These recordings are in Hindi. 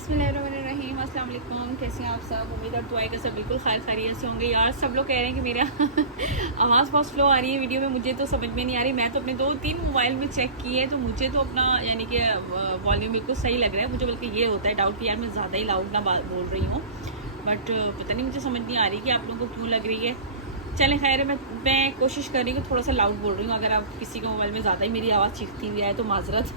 बिस्मिल्लाहिर्रहमानिर्रहीम, अस्सलाम वालेकुम। कैसे हैं आप सब? उम्मीद और दुआ है कि सब बिल्कुल खैर खैरियत से होंगे। यार सब लोग कह रहे हैं कि मेरा आवाज़ बहुत स्लो आ रही है वीडियो में, मुझे तो समझ में नहीं आ रही। मैं तो अपने 2-3 मोबाइल में चेक किए तो मुझे तो अपना यानी कि वॉल्यूम बिल्कुल सही लग रहा है मुझे, बल्कि ये होता है डाउट कि यार मैं ज़्यादा ही लाउड ना बोल रही हूँ। बट पता नहीं, मुझे समझ नहीं आ रही कि आप लोगों को क्यों लग रही है। चलें खैर, मैं कोशिश कर रही हूँ थोड़ा सा लाउड बोल रही हूँ। अगर आप किसी के मोबाइल में ज़्यादा ही मेरी आवाज़ चीखती हुई है तो माजरत।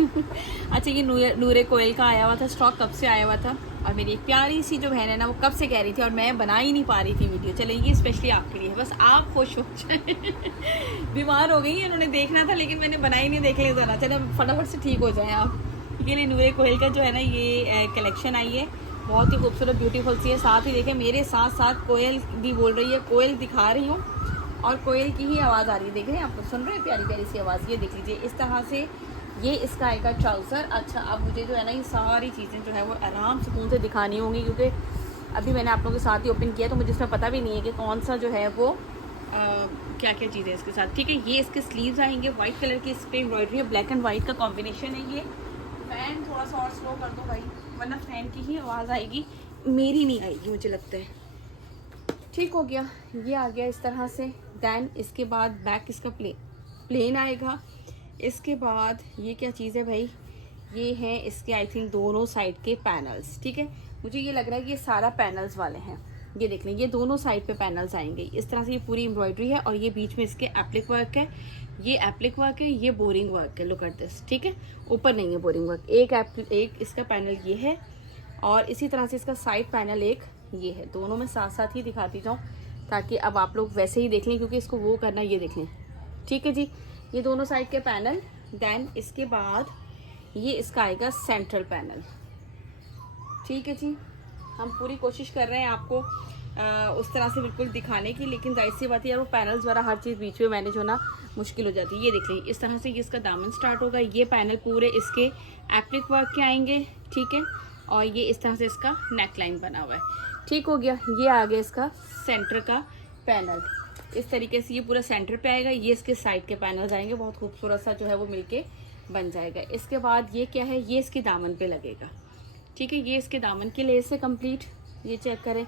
अच्छा, ये नूरे कोयल का आया हुआ था स्टॉक, कब से आया हुआ था। और मेरी एक प्यारी सी जो बहन है ना, वो कब से कह रही थी और मैं बना ही नहीं पा रही थी वीडियो। चले, ये स्पेशली आपके लिए है, बस आप खुश हो जाए। बीमार हो गई, इन्होंने देखना था लेकिन मैंने बनाई नहीं, देख लिया जरा। चले फटाफट से ठीक हो जाए आप। ये नहीं, नूरे कोयल का जो है ना ये कलेक्शन आई है, बहुत ही खूबसूरत ब्यूटीफुल सी है। साथ ही देखें मेरे साथ साथ कोयल भी बोल रही है, कोयल दिखा रही हूँ और कोयल की ही आवाज़ आ रही है। देख रहे हैं आप, सुन रहे हैं प्यारी प्यारी सी आवाज़। ये देख लीजिए इस तरह से ये इसका आएगा ट्राउज़र। अच्छा, अब मुझे जो है ना ये सारी चीज़ें जो है वो आराम सुकून से दिखानी होंगी, क्योंकि अभी मैंने आप लोगों के साथ ही ओपन किया तो मुझे इसमें पता भी नहीं है कि कौन सा जो है वो क्या क्या चीज़ें इसके साथ। ठीक है, ये इसके स्लीव्स आएंगे वाइट कलर की, इस पर एम्ब्रॉयडरी है, ब्लैक एंड वाइट का कॉम्बिनेशन है। ये फ़ैन थोड़ा सा और स्लो कर दो भाई, वरना फ़ैन की ही आवाज़ आएगी, मेरी नहीं आएगी मुझे लगता है। ठीक हो गया, ये आ गया इस तरह से। दैन इसके बाद बैक इसका प्लेन आएगा। इसके बाद ये क्या चीज़ है भाई, ये है इसके आई थिंक दोनों साइड के पैनल्स। ठीक है, मुझे ये लग रहा है कि ये सारा पैनल्स वाले हैं। ये देख लें, ये दोनों साइड पे पैनल्स आएंगे इस तरह से। ये पूरी एम्ब्रॉयडरी है और ये बीच में इसके एप्लिक वर्क है। ये एप्लिक वर्क है, ये बोरिंग वर्क है। Look at this. ठीक है, ऊपर नहीं है बोरिंग वर्क। एक इसका पैनल ये है और इसी तरह से इसका साइड पैनल एक ये है। दोनों में साथ साथ ही दिखाती जाऊँ ताकि अब आप लोग वैसे ही देख लें, क्योंकि इसको वो करना, ये देख लें। ठीक है जी, ये दोनों साइड के पैनल। देन इसके बाद ये इसका आएगा सेंट्रल पैनल। ठीक है जी, हम पूरी कोशिश कर रहे हैं आपको उस तरह से बिल्कुल दिखाने की, लेकिन जाहिर सी बात है यार वो पैनल्स वगैरह हर चीज़ बीच में मैनेज होना मुश्किल हो जाती है। ये देख लीजिए इस तरह से ये इसका दामन स्टार्ट होगा। ये पैनल पूरे इसके एप्लिक वर्क के आएंगे। ठीक है, और ये इस तरह से इसका नेक लाइन बना हुआ है। ठीक हो गया, ये आ गया इसका सेंटर का पैनल। इस तरीके से ये पूरा सेंटर पे आएगा। ये इसके साइड के पैनल्स आएंगे, बहुत खूबसूरत सा जो है वो मिलके बन जाएगा। इसके बाद ये क्या है, ये इसके दामन पे लगेगा। ठीक है, ये इसके दामन की लेस से कंप्लीट। ये चेक करें,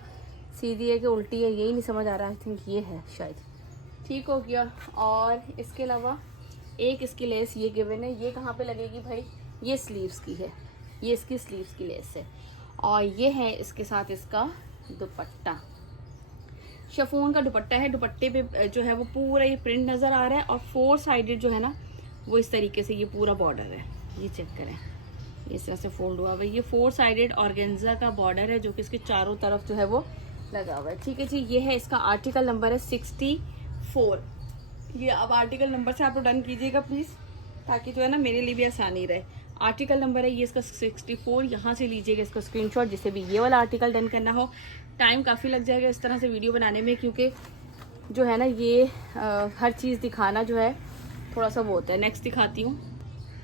सीधी है कि उल्टी है, यही नहीं समझ आ रहा। आई थिंक ये है शायद। ठीक हो गया, और इसके अलावा एक इसकी लेस ये गिवन है। ये कहाँ पे लगेगी भाई, ये स्लीव्स की है, ये इसकी स्लीव्स की लेस है। और ये है इसके साथ इसका दुपट्टा, शिफॉन का दुपट्टा है। दुपट्टे पे जो है वो पूरा ये प्रिंट नज़र आ रहा है और 4 साइडेड जो है ना वो इस तरीके से ये पूरा बॉर्डर है। ये चेक करें, इस तरह से फोल्ड हुआ हुआ है। ये 4 साइडेड ऑर्गेन्जा का बॉर्डर है जो कि इसके चारों तरफ जो है वो लगा हुआ है। ठीक है जी, ये है इसका आर्टिकल नंबर है 64। ये अब आर्टिकल नंबर से आप डन कीजिएगा प्लीज़, ताकि जो है ना मेरे लिए भी आसानी रहे। आर्टिकल नंबर है ये इसका 64। यहाँ से लीजिएगा इसका स्क्रीनशॉट, जिससे भी ये वाला आर्टिकल डन करना हो। टाइम काफ़ी लग जाएगा इस तरह से वीडियो बनाने में, क्योंकि जो है ना ये हर चीज़ दिखाना जो है थोड़ा सा वो होता है। नेक्स्ट दिखाती हूँ।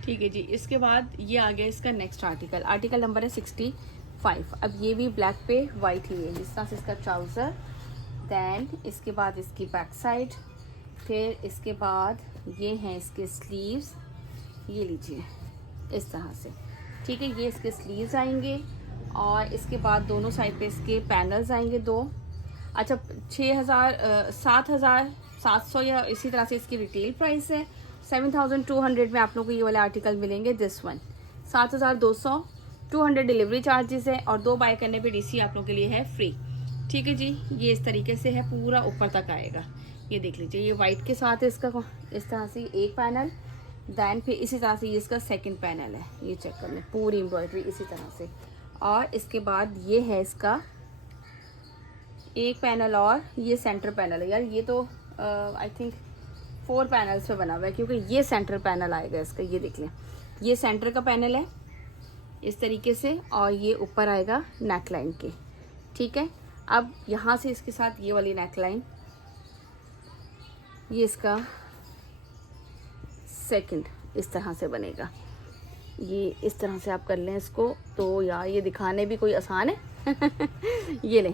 ठीक है जी, इसके बाद ये आ गया इसका नेक्स्ट आर्टिकल। आर्टिकल नंबर है 65। अब ये भी ब्लैक पे वाइट ही है। इस तरह से इसका ट्राउज़र, दैन इसके बाद इसकी बैक साइड, फिर इसके बाद ये हैं इसके स्लीव्स। ये लीजिए इस तरह से। ठीक है, ये इसके स्लीव्स आएंगे और इसके बाद दोनों साइड पे इसके पैनल्स आएंगे 2। अच्छा, 7,700 या इसी तरह से इसकी रिटेल प्राइस है। 7,200 में आप लोगों को ये वाले आर्टिकल मिलेंगे। दिस वन 7,200, 200 डिलीवरी चार्जेस है और 2 बाय करने पे डीसी आप लोगों के लिए है फ्री। ठीक है जी, ये इस तरीके से है, पूरा ऊपर तक आएगा। ये देख लीजिए, ये वाइट के साथ है इसका इस तरह से एक पैनल। दैन फिर इसी तरह से ये इसका सेकंड पैनल है। ये चेक कर लें, पूरी एम्ब्रॉयडरी इसी तरह से। और इसके बाद ये है इसका एक पैनल और ये सेंटर पैनल है। यार ये तो आई थिंक 4 पैनल्स पे बना हुआ है, क्योंकि ये सेंटर पैनल आएगा इसका। ये देख लें, ये सेंटर का पैनल है इस तरीके से और ये ऊपर आएगा नेक लाइन के। ठीक है, अब यहाँ से इसके साथ ये वाली नेक लाइन, ये इसका सेकंड इस तरह से बनेगा। ये इस तरह से आप कर लें इसको, तो यार ये दिखाने भी कोई आसान है। ये लें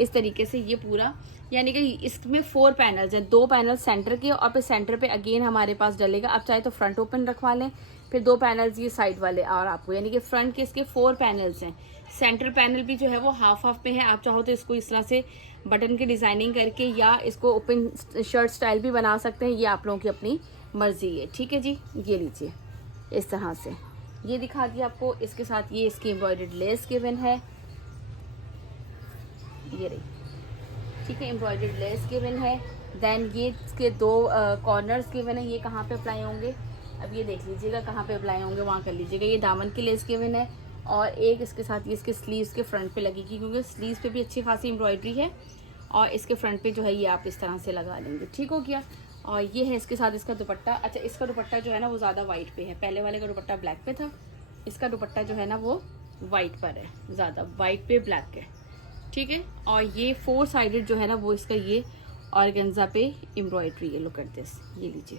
इस तरीके से, ये पूरा यानी कि इसमें 4 पैनल्स हैं। 2 पैनल सेंटर के और फिर सेंटर पे अगेन हमारे पास डलेगा। आप चाहे तो फ्रंट ओपन रखवा लें, फिर 2 पैनल्स ये साइड वाले और आपको, यानी कि फ्रंट के इसके 4 पैनल्स हैं। सेंटर पैनल भी जो है वो हाफ हाफ पे है। आप चाहो तो इसको इस तरह से बटन की डिजाइनिंग करके या इसको ओपन शर्ट स्टाइल भी बना सकते हैं, ये आप लोगों की अपनी मर्जी है। ठीक है जी, ये लीजिए इस तरह से ये दिखा दिया आपको। इसके साथ ये इसकी एम्ब्रॉयडर्ड लेस गिवन है, ये रही, ठीक है, एम्ब्रॉयडर्ड लेस गिवन है। देन ये इसके 2 कॉर्नर्स गिवन है, ये कहाँ पे अप्लाई होंगे अब ये देख लीजिएगा, कहाँ पे अप्लाई होंगे वहाँ कर लीजिएगा। ये दामन की लेस गिवन है और एक इसके साथ ये इसके स्लीव्स के फ्रंट पे लगेगी, क्योंकि स्लीव्स पे भी अच्छी खासी एम्ब्रॉयडरी है और इसके फ्रंट पे जो है ये आप इस तरह से लगा लेंगे। ठीक हो गया। और ये है इसके साथ इसका दुपट्टा। अच्छा, इसका दुपट्टा जो है ना वो ज़्यादा वाइट पे है, पहले वाले का दुपट्टा ब्लैक पे था, इसका दुपट्टा जो है ना वो वाइट पर है, ज़्यादा वाइट पे ब्लैक है। ठीक है। और ये 4 साइडेड जो है ना वो इसका ये ऑर्गेन्जा पे एम्ब्रॉयडरी है, लुक एट दिस, ये लीजिए।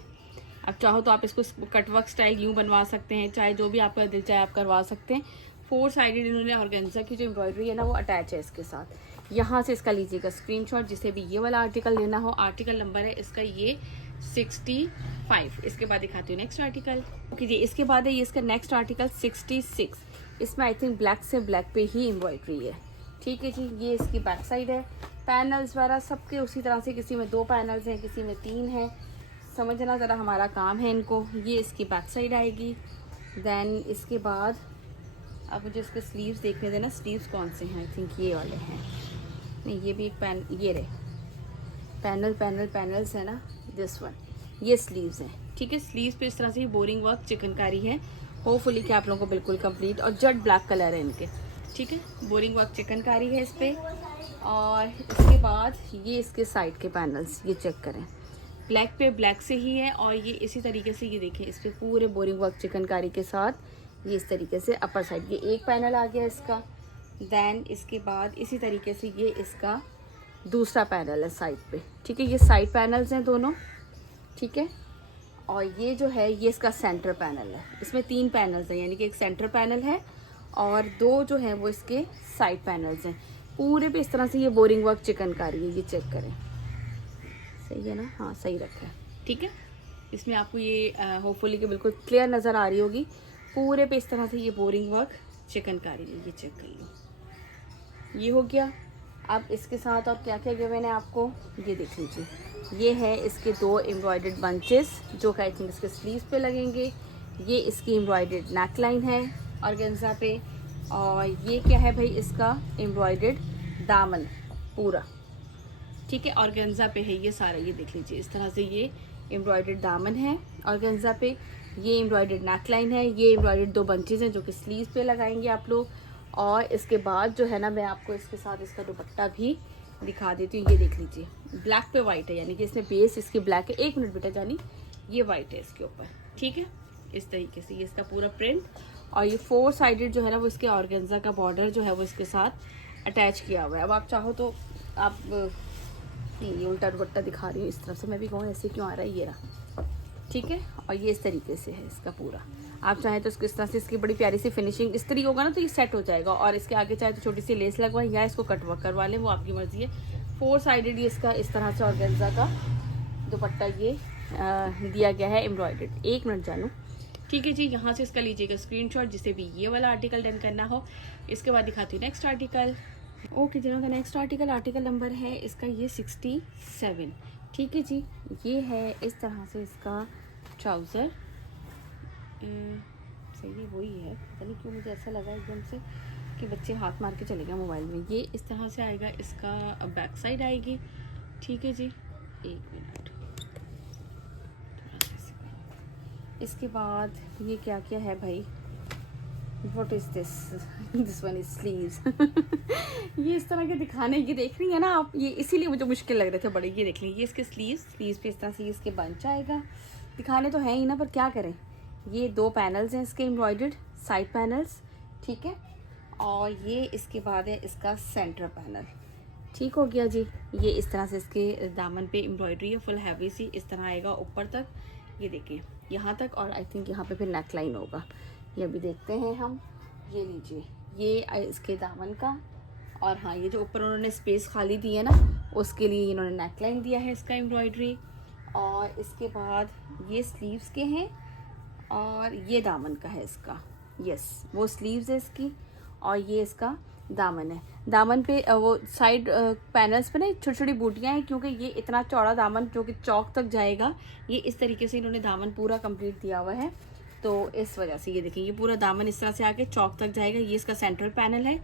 अब चाहो तो आप इसको कटवर्क स्टाइल यूँ बनवा सकते हैं, चाहे जो भी आपका दिल चाहे आप करवा सकते हैं। 4 साइडेड इन्होंने ऑर्गेन्जा की जो एम्ब्रॉयडरी है ना वो अटैच है इसके साथ। यहाँ से इसका लीजिएगा स्क्रीनशॉट, जिसे भी ये वाला आर्टिकल लेना हो। आर्टिकल नंबर है इसका ये 65। इसके बाद दिखाती हूँ नेक्स्ट आर्टिकल। ओके जी, इसके बाद है ये इसका नेक्स्ट आर्टिकल 66। इसमें आई थिंक ब्लैक से ब्लैक पे ही एम्ब्रॉयडरी है। ठीक है जी, ये इसकी बैक साइड है। पैनल्स वगैरह सबके उसी तरह से, किसी में 2 पैनल्स हैं, किसी में 3 हैं, समझना ज़रा हमारा काम है इनको। ये इसकी बैक साइड आएगी। देन इसके बाद अब मुझे इसके स्लीव्स देखने देना, स्लीव्स कौन से हैं, आई थिंक ये वाले हैं, नहीं ये भी एक ये रहे पैनल्स है ना, दिस वन, ये स्लीव्स हैं। ठीक है, स्लीव्स पे इस तरह से ये बोरिंग वर्क चिकनकारी है, होपफुली कि आप लोगों को बिल्कुल कंप्लीट, और जेट ब्लैक कलर है इनके। ठीक है, बोरिंग वर्क चिकनकारी है इस पर। और इसके बाद ये इसके साइड के पैनल्स, ये चेक करें, ब्लैक पे ब्लैक से ही है और ये इसी तरीके से, ये देखें इस पर पूरे बोरिंग वर्क चिकनकारी के साथ ये इस तरीके से अपर साइड ये एक पैनल आ गया इसका। देन इसके बाद इसी तरीके से ये इसका दूसरा पैनल है साइड पे। ठीक है, ये साइड पैनल्स हैं दोनों। ठीक है, और ये जो है ये इसका सेंटर पैनल है। इसमें 3 पैनल्स हैं, यानी कि एक सेंटर पैनल है और 2 जो हैं वो इसके साइड पैनल्स हैं। पूरे पे इस तरह से ये बोरिंग वर्क चिकनकारी है, ये चेक करें, सही है ना, हाँ सही रखा है। ठीक है, इसमें आपको ये होपफुली कि बिल्कुल क्लियर नज़र आ रही होगी। पूरे पे इस तरह से ये बोरिंग वर्क चिकनकारी है, ये चेक कर लो, ये हो गया। अब इसके साथ और क्या क्या गिवन है आपको, ये देख लीजिए। ये है इसके 2 एम्ब्रॉयडर्ड बंचेस जो कि आई थिंक इसके स्लीव्स पे लगेंगे। ये इसकी एम्ब्रॉयडर्ड नेक लाइन है ऑर्गेन्जा पे। और ये क्या है भाई, इसका एम्ब्रॉयडर्ड दामन पूरा। ठीक है, ऑर्गेन्जा पे है ये सारा, ये देख लीजिए इस तरह से ये एम्ब्रॉयडर्ड दामन है ऑर्गेन्जा पे। ये एम्ब्रॉयडर्ड नेक लाइन है, ये एम्ब्रॉयडर्ड 2 बंचेस हैं जो कि स्लीव्स पे लगाएंगे आप लोग। और इसके बाद जो है ना मैं आपको इसके साथ इसका दुपट्टा भी दिखा देती हूँ। ये देख लीजिए, ब्लैक पे वाइट है, यानी कि इसमें बेस इसकी ब्लैक है। 1 मिनट बेटा जानी, ये वाइट है इसके ऊपर। ठीक है, इस तरीके से ये इसका पूरा प्रिंट। और ये 4 साइडेड जो है ना वो इसके ऑर्गेन्जा का बॉर्डर जो है वो इसके साथ अटैच किया हुआ है। अब आप चाहो तो आप, ये उल्टा दुपट्टा दिखा रही हूँ इस तरफ से, मैं भी कहूँ ऐसे क्यों आ रहा है, ये रहा। ठीक है, और ये इस तरीके से है इसका पूरा। आप चाहें तो इसको इस तरह से, इसकी बड़ी प्यारी सी फिनिशिंग इस तरीके होगा ना तो ये सेट हो जाएगा। और इसके आगे चाहे तो छोटी सी लेस लगवाएं या इसको कट वर्क करवा लें, वो आपकी मर्जी है। 4 साइडेड ये इसका इस तरह से ऑर्गेन्जा का दुपट्टा ये दिया गया है एम्ब्रॉयडर्ड। 1 मिनट जानू। ठीक है जी, यहाँ से इसका लीजिएगा स्क्रीनशॉट, जिसे भी ये वाला आर्टिकल डन करना हो। इसके बाद दिखाती हूँ नेक्स्ट आर्टिकल। ओके जी, का नेक्स्ट आर्टिकल नंबर है इसका ये 67। ठीक है जी, ये है इस तरह से इसका ट्राउज़र, सही है वही है, पता नहीं क्यों मुझे ऐसा लगा एकदम से कि बच्चे हाथ मार के चले गए मोबाइल में। ये इस तरह से आएगा, इसका बैक साइड आएगी। ठीक है जी, 1 मिनट, इसके बाद ये क्या क्या है भाई, what is this one is sleeves. ये इस तरह के दिखाने, ये देख रही है ना आप, ये इसीलिए मुझे मुश्किल लग रहे थे बड़े। ये देख लीजिए, ये इसके स्लीव्स पे इस तरह से इसके बंच आएगा। दिखाने तो है ही ना, पर क्या करें। ये 2 पैनल्स हैं इसके एम्ब्रॉयडर्ड, साइड पैनल्स। ठीक है, और ये इसके बाद है इसका सेंटर पैनल। ठीक हो गया जी, ये इस तरह से इसके दामन पे एम्ब्रॉयडरी है, फुल हैवी सी इस तरह आएगा ऊपर तक, ये देखिए यहाँ तक। और आई थिंक यहाँ पे फिर नेक लाइन होगा, ये अभी देखते हैं हम। ये लीजिए, ये इसके दामन का। और हाँ, ये जो ऊपर उन्होंने स्पेस खाली दी है ना, उसके लिए इन्होंने नेक लाइन दिया है इसका एम्ब्रॉयडरी। और इसके बाद ये स्लीव्स के हैं और ये दामन का है इसका, यस वो स्लीव्स है इसकी, और ये इसका दामन है। दामन पे वो साइड पैनल्स पे ना छोटी छोटी बूटियाँ हैं, क्योंकि ये इतना चौड़ा दामन जो कि चौक तक जाएगा, ये इस तरीके से इन्होंने दामन पूरा कंप्लीट दिया हुआ है। तो इस वजह से ये देखिए ये पूरा दामन इस तरह से आके चौक तक जाएगा। ये इसका सेंट्रल पैनल है,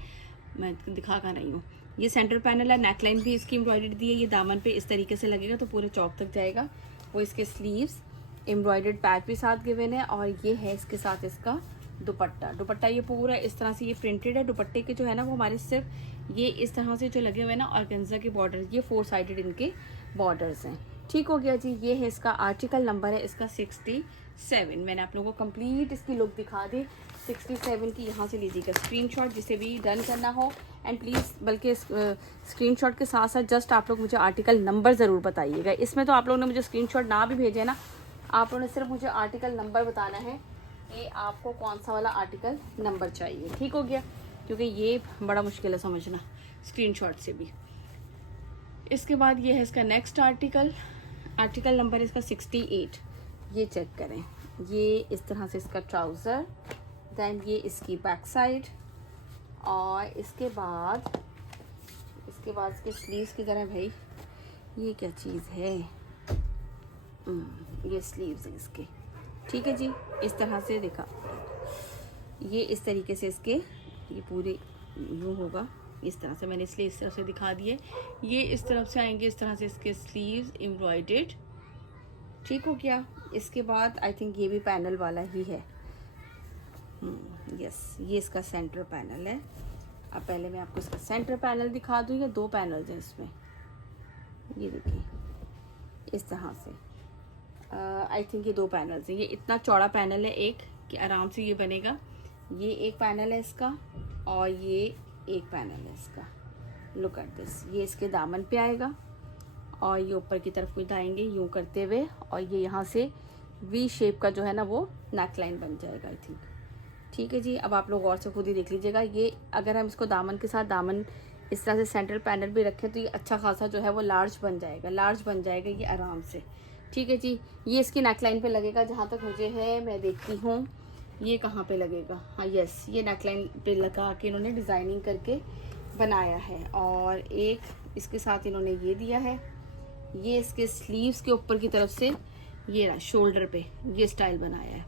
मैं दिखा कर रही हूँ, ये सेंट्रल पैनल है। नेकलाइन भी इसकी एम्ब्रॉयडरी दी है, ये दामन पे इस तरीके से लगेगा तो पूरे चौक तक जाएगा। वो इसके स्लीव्स एम्ब्रॉयडर्ड पैच भी साथ गिवन है, और ये है इसके साथ इसका दुपट्टा ये पूरा इस तरह से ये प्रिंटेड है। दुपट्टे के जो है ना वो हमारे सिर्फ ये इस तरह से जो लगे हुए हैं ना ऑर्गेन्जा के बॉर्डर, ये 4 साइडेड इनके बॉर्डर्स हैं। ठीक हो गया जी। ये है इसका आर्टिकल नंबर है इसका 67। मैंने आप लोगों को कंप्लीट इसकी लुक दिखा दी 67 की। यहाँ से लीजिएगा स्क्रीनशॉट जिसे भी डन करना हो, एंड प्लीज़ बल्कि स्क्रीनशॉट के साथ साथ जस्ट आप लोग मुझे आर्टिकल नंबर ज़रूर बताइएगा। इसमें तो आप लोगों ने मुझे स्क्रीनशॉट ना भी भेजे ना, आप लोगों ने सिर्फ मुझे आर्टिकल नंबर बताना है कि आपको कौन सा वाला आर्टिकल नंबर चाहिए। ठीक हो गया, क्योंकि ये बड़ा मुश्किल है समझना स्क्रीनशॉट से भी। इसके बाद ये है इसका नेक्स्ट आर्टिकल नंबर इसका 68। ये चेक करें, ये इस तरह से इसका ट्राउज़र, देन ये इसकी बैक साइड, और इसके बाद इसके स्लीव्स की तरह। भाई ये क्या चीज़ है, ये स्लीव्स हैं इसके। ठीक है जी, इस तरह से देखा, ये इस तरीके से इसके ये पूरे यूँ होगा इस तरह से, मैंने इसलिए इस तरफ से दिखा दिए। ये इस तरफ से आएंगे इस तरह से इसके स्लीव्स एम्ब्रॉयडर्ड। ठीक हो गया। इसके बाद आई थिंक ये भी पैनल वाला ही है, यस ये इसका सेंटर पैनल है। अब पहले मैं आपको इसका सेंटर पैनल दिखा दूँ। ये 2 पैनल्स हैं इसमें, ये देखिए इस तरह से। आई थिंक ये 2 पैनल्स हैं। ये इतना चौड़ा पैनल है एक कि आराम से ये बनेगा। ये एक पैनल है इसका, और ये एक पैनल है इसका। लुक एट दिस, ये इसके दामन पे आएगा, और ये ऊपर की तरफ कुछ आएंगे यूँ करते हुए, और ये यहाँ से वी शेप का जो है ना वो नेकलाइन बन जाएगा आई थिंक। ठीक है जी। अब आप लोग और से खुद ही देख लीजिएगा। ये अगर हम इसको दामन के साथ दामन इस तरह से सेंट्रल पैनल भी रखें तो ये अच्छा खासा जो है वो लार्ज बन जाएगा ये आराम से। ठीक है जी। ये इसकी नेकलाइन पे लगेगा, जहाँ तक मुझे है मैं देखती हूँ ये कहाँ पे लगेगा। हाँ यस, ये नेकलाइन पे लगा के इन्होंने डिज़ाइनिंग करके बनाया है, और एक इसके साथ इन्होंने ये दिया है। ये इसके स्लीव्स के ऊपर की तरफ से ये रहा शोल्डर पे ये स्टाइल बनाया है।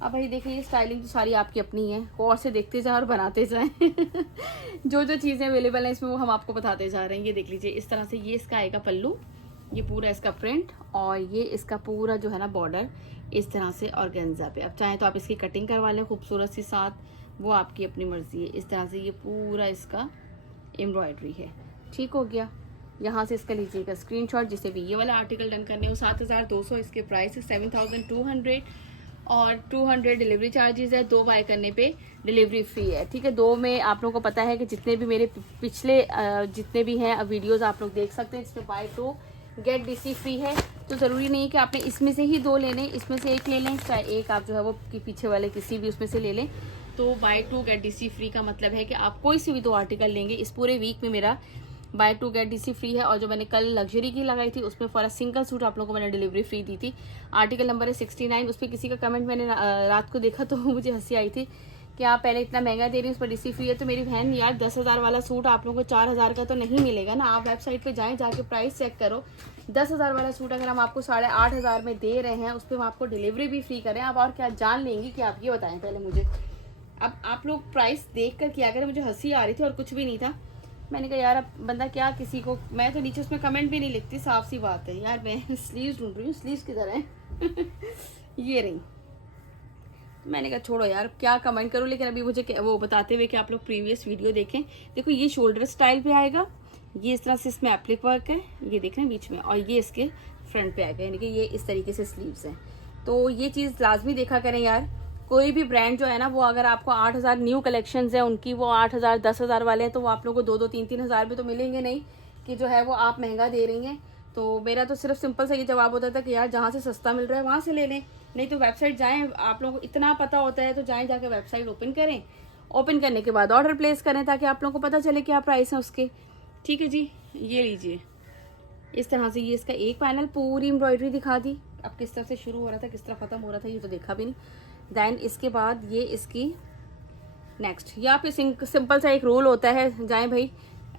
अब भाई देखिए ये स्टाइलिंग तो सारी आपकी अपनी है, और से देखते जाएं और बनाते जाएं। जो जो चीज़ें अवेलेबल हैं इसमें वो हम आपको बताते जा रहे हैं। ये देख लीजिए इस तरह से ये इसका आएगा पल्लू, ये पूरा इसका प्रिंट, और ये इसका पूरा जो है ना बॉर्डर इस तरह से ऑर्गेन्जा पे। अब चाहे तो आप इसकी कटिंग करवा लें खूबसूरत सी साथ, वो आपकी अपनी मर्जी है। इस तरह से ये पूरा इसका एम्ब्रॉयडरी है। ठीक हो गया। यहाँ से इसका लीजिएगा स्क्रीनशॉट जिसे भी ये वाला आर्टिकल डन करने हो। 7200 इसके प्राइस है, 7200, और 200 डिलीवरी चार्जेस है। 2 बाय करने पे डिलीवरी फ्री है। ठीक है। 2 में आप लोगों को पता है कि जितने भी मेरे पिछले जितने भी हैं वीडियोस आप लोग देख सकते हैं, जिसमें बाय 2 गेट DC फ्री है। तो ज़रूरी नहीं है कि आपने इसमें से ही 2 ले लें, इसमें से एक ले लें, चाहे एक आप जो है वो पीछे वाले किसी भी उसमें से ले लें। तो बाय 2 गेट DC फ्री का मतलब है कि आप कोई से भी 2 आर्टिकल लेंगे। इस पूरे वीक में मेरा बाय 2 गेट DC फ्री है, और जो मैंने कल लग्जरी की लगाई थी उसमें फॉर अ सिंगल सूट आप लोगों को मैंने डिलीवरी फ्री दी थी। आर्टिकल नंबर है 69। उस पर किसी का कमेंट मैंने रात को देखा तो मुझे हंसी आई थी कि आप पहले इतना महंगा दे रही हैं, उस पर DC फ्री है। तो मेरी बहन यार 10,000 वाला सूट आप लोगों को 4,000 का तो नहीं मिलेगा ना। आप वेबसाइट पे जाएं, जाके प्राइस चेक करो। 10,000 वाला सूट अगर हम आपको 8,500 में दे रहे हैं, उस पर हम आपको डिलीवरी भी फ्री करें, आप और क्या जान लेंगी कि आप ये बताएं पहले मुझे। अब आप लोग प्राइस देख कर किया करें। मुझे हंसी आ रही थी और कुछ भी नहीं था। मैंने कहा यार अब बंदा क्या किसी को, मैं तो नीचे उसमें कमेंट भी नहीं लिखती, साफ सी बात है यार। मैं स्लीव्स ढूंढ रही हूँ, स्लीव्स किधर है? ये रही। मैंने कहा छोड़ो यार क्या कमेंट करूँ, लेकिन अभी मुझे वो बताते हुए कि आप लोग प्रीवियस वीडियो देखें। देखो ये शोल्डर स्टाइल पे आएगा, ये इस तरह से इसमें एप्लिक वर्क है, ये देख रहे हैं बीच में, और ये इसके फ्रंट पे आएगा, यानी कि ये इस तरीके से स्लीव्स हैं। तो ये चीज़ लाजमी देखा करें यार। कोई भी ब्रांड जो है ना वो अगर आपको 8,000 न्यू कलेक्शंस है उनकी, वो 8,000 10,000 वाले हैं, तो वो आप लोगों को 2-2 3-3 हज़ार में तो मिलेंगे नहीं कि जो है वो आप महंगा दे रही हैं। तो मेरा तो सिर्फ सिंपल सा ये जवाब होता था कि यार जहाँ से सस्ता मिल रहा है वहाँ से ले लें, नहीं तो वेबसाइट जाएं। आप लोगों को इतना पता होता है तो जाएं, जाके वेबसाइट ओपन करें, ओपन करने के बाद ऑर्डर प्लेस करें, ताकि आप लोगों को पता चले क्या प्राइस है उसके। ठीक है जी। ये लीजिए इस तरह से, ये इसका एक पैनल पूरी एम्ब्रॉयडरी दिखा दी। अब किस तरह से शुरू हो रहा था किस तरह ख़त्म हो रहा था ये तो देखा भी नहीं। दैन इसके बाद ये इसकी नेक्स्ट, या फिर सिंपल सा एक रूल होता है, जाएं भाई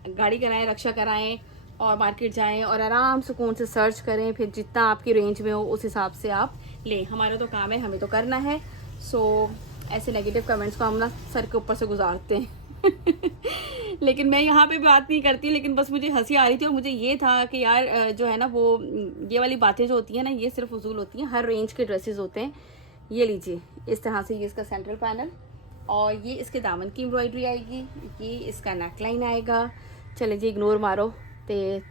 गाड़ी कराएं, रक्षा कराएं और मार्केट जाएं और आराम सुकून से सर्च करें, फिर जितना आपकी रेंज में हो उस हिसाब से आप लें। हमारा तो काम है, हमें तो करना है। सो ऐसे नेगेटिव कमेंट्स को हम ना सर के ऊपर से गुजारते हैं लेकिन मैं यहाँ पे बात नहीं करती, लेकिन बस मुझे हंसी आ रही थी और मुझे ये था कि यार जो है ना वो ये वाली बातें जो होती हैं ना ये सिर्फ फजूल होती हैं। हर रेंज के ड्रेसेस होते हैं। ये लीजिए इस तरह से, ये इसका सेंट्रल पैनल और ये इसके दामन की एम्ब्रॉयडरी आएगी, ये इसका नेक लाइन आएगा। चले जी इग्नोर मारो, ते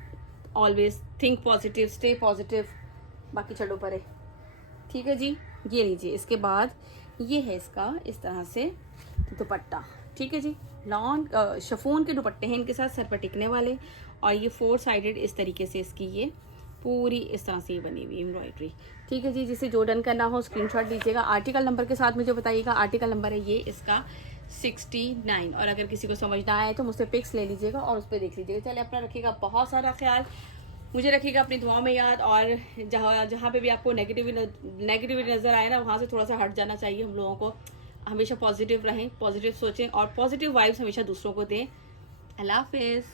always think positive, stay positive, बाकी चलो परे, ठीक है जी। ये लीजिए इसके बाद ये है इसका इस तरह से दुपट्टा, ठीक है जी। लॉन्ग शिफॉन के दुपट्टे हैं इनके साथ, सर पर टिकने वाले, और ये 4 साइडेड इस तरीके से इसकी ये पूरी इस तरह से ये बनी हुई एम्ब्रॉयडरी, ठीक है जी। जिसे जो डन करना हो स्क्रीनशॉट लीजिएगा, आर्टिकल नंबर के साथ मुझे बताइएगा। आर्टिकल नंबर है ये इसका 69, और अगर किसी को समझ ना आए तो मुझसे पिक्स ले लीजिएगा और उस पर देख लीजिएगा। चलिए अपना रखिएगा बहुत सारा ख्याल, मुझे रखिएगा अपनी दुआओं में याद, और जहाँ पे भी आपको नेगेटिविटी नज़र आए ना वहाँ से थोड़ा सा हट जाना चाहिए। हम लोगों को हमेशा पॉजिटिव रहें, पॉजिटिव सोचें और पॉजिटिव वाइब्स हमेशा दूसरों को दें। अल्लाह हाफिज़।